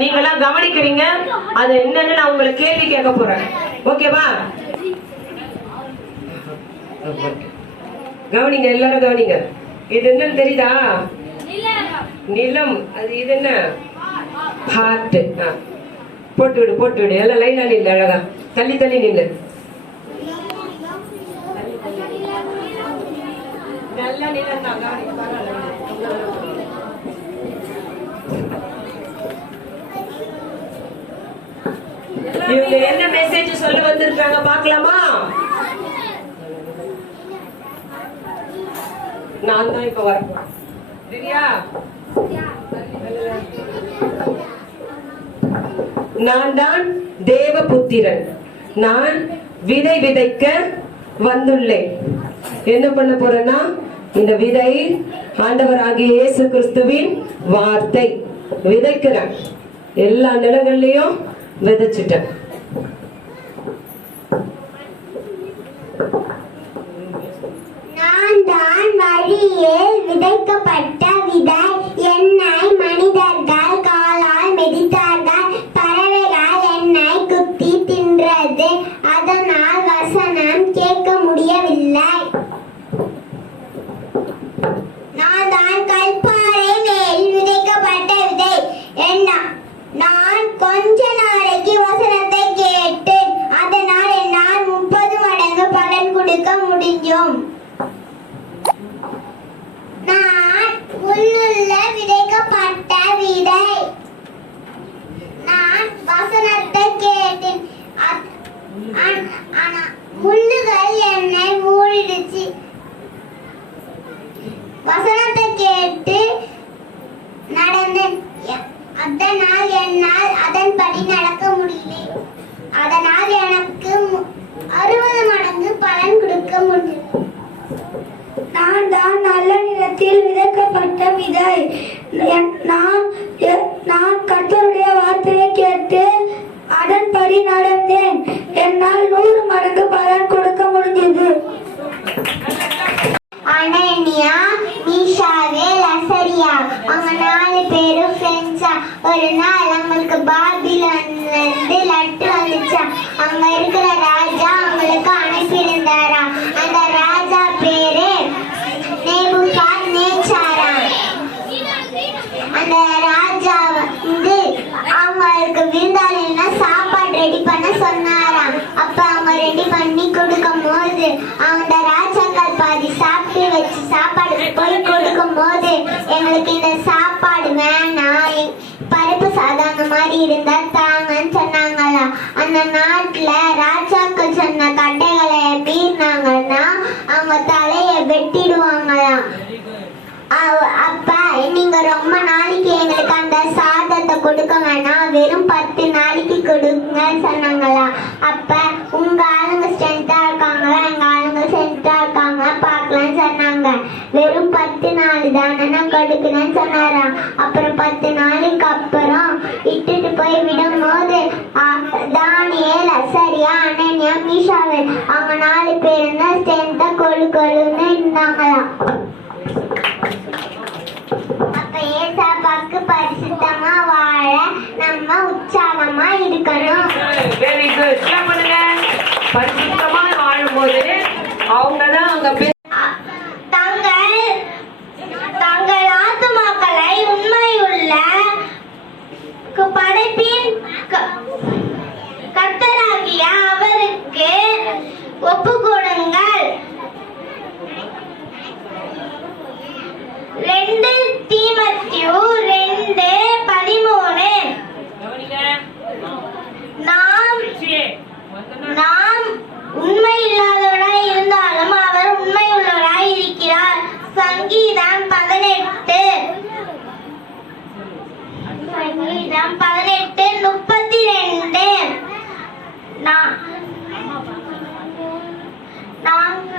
நீங்களாம் கவனிக்கிறீங்க. அது என்னன்னு நான் உங்களை கேள்வி கேட்க போறேன். ஓகேவா? கவனிங்க, எல்லாரும் கவனிங்க. இது என்னன்னு தெரியுதா? நிலம். அது இது என்ன? ஹார்ட். போட்டு விடு, போட்டு விடு. எல்லாம் லைனா நில்லு, அழகா தள்ளி தள்ளி நில்லு. நல்ல நிலம் தான். இவங்க என்ன மெசேஜ் சொல்ல வந்திருக்காங்க பாக்கலாமா? நான் தான் இப்ப வரப்போறேன். சரியா? நான் தான் தேவபுத்திரன். நான் விதை விதைக்க வந்துள்ளேன். என்ன பண்ண போறேன்னா, இந்த விதை ஆண்டவராகிய இயேசு கிறிஸ்துவின் வார்த்தை விதைக்கிறேன். எல்லா நிலங்கள்லயும் விதைச்சிட்டேன். நான் தான் வழியில் விதைக்கப்பட்ட விதை. என்னை மனிதர்கள் காலால் மிதித்தார்கள். பறவைகள் என்னை குத்தி தின்றது. அதனால் வசனம் கேட்க முடியவில்லை. நான் தான் கல்பாறை மேல் விதைக்கப்பட்ட விதை. நான் கொஞ்ச நாளைக்கு வசனத்தை கேட்டேன். அதனால் என்னால் 30 மடங்கு பலன் கொடுக்க முடியும். நான் முள்ளுள்ள விதைக்கப்பட்ட விதை. நான் வசனத்தை கேட்டேன். ஆனா முள்ளுகள் என்னை மூடிடுச்சு. வசனத்தை கேட்டு நடந்தேன். அதனால் என்னால் அதன்படி நடக்க முடியல. அதனால் எனக்கு 60 மடங்கு பலன் கொடுக்க முடியும். நான் தான் நல்ல நிலத்தில் விதைக்கப்பட்ட விதை. நான் கர்த்தருடைய வார்த்தையை கேட்டு அதன்படி நடந்தேன். என்னால் 100 மடங்கு பலன் கொடுக்க முடிஞ்சது. அனனியா, மீஷாவேல், அசரியா அவங்க 4 பேரும் ஃப்ரெண்ட்ஸா. ஒரு நாள் அவங்களுக்கு பாபிலோன்ல இருந்து லட்டு வந்துச்சா. அங்க இருக்கிற ராஜா அவங்களுக்கு அனுப்பியிருந்தாரா. அந்த ராஜா பேரு நேபுகாத்நேச்சாரா. அந்த ராஜா வந்து அவங்களுக்கு விருந்தாளின்னா சாப்பாடு ரெடி பண்ண சொன்னாராம். அப்ப அவங்க ரெடி பண்ணி கொடுக்கும் போது அந்த ராஜாக்கள் பாதி சாப்பிட்டு வச்சு சாப்பாடு போய் கொடுக்கும் போது, எங்களுக்கு இந்த சாப்பாடு வேணாம், பருப்பு சாதம் மாதிரி இருந்தா தாங்கன்னு சொன்னாங்களா. அந்த நாட்டுல ராஜாக்கள் சொன்ன கட்டைகளை மீறினாங்கன்னா அவங்க தலைய வெட்டிடுவாங்களாம். அப்ப நீங்க ரொம்ப நாளைக்கு எங்களுக்கு அந்த சாதத்தை கொடுக்க வேணாம், வெறும் 10 நாளைக்கு கொடுங்கன்னு சொன்னாங்களா. அப்ப உங்க ஆளுங்க ஸ்ட்ரென்த்தா இருக்காங்க, எங்க ஆளுங்க ஸ்ட்ரென்த்தா இருக்காங்க, பாக்கலாம்னு சொன்னாங்க. வெறும் 10 நாள் தானே நான் கொடுக்குறேன்னு சொன்னாராம். அப்புறம் 10 நாளைக்கு அப்புறம் இட்டுட்டு போய் விடும் போது தானியேல், அசரியா, அனனியா, மீஷாவேல் அவங்க 4 பேரும் தான் ஸ்ட்ரென்த்தா கொழுன்னு இருந்தாங்களாம். அப்ப ஏசாப்பாக்கு பரிசுத்தமா வாழ நம்ம உற்சாகமா இருக்கணும். Very good. பரிசுத்தமா வாழும்போது அவங்கதான் அவங்க தங்கள் ஆத்துமாக்களை உண்மையுள்ள படைப்பின் கர்த்தராகிய அவருக்கு ஒப்பு கொடுங்கள். 2 தீமோத்தேயு 2:13. நாம் உண்மை இல்லாதவராய் இருந்தாலும் அவர் உண்மை உள்ளவராய் இருக்கிறார். சங்கீதம் 18:32. நாங்கள்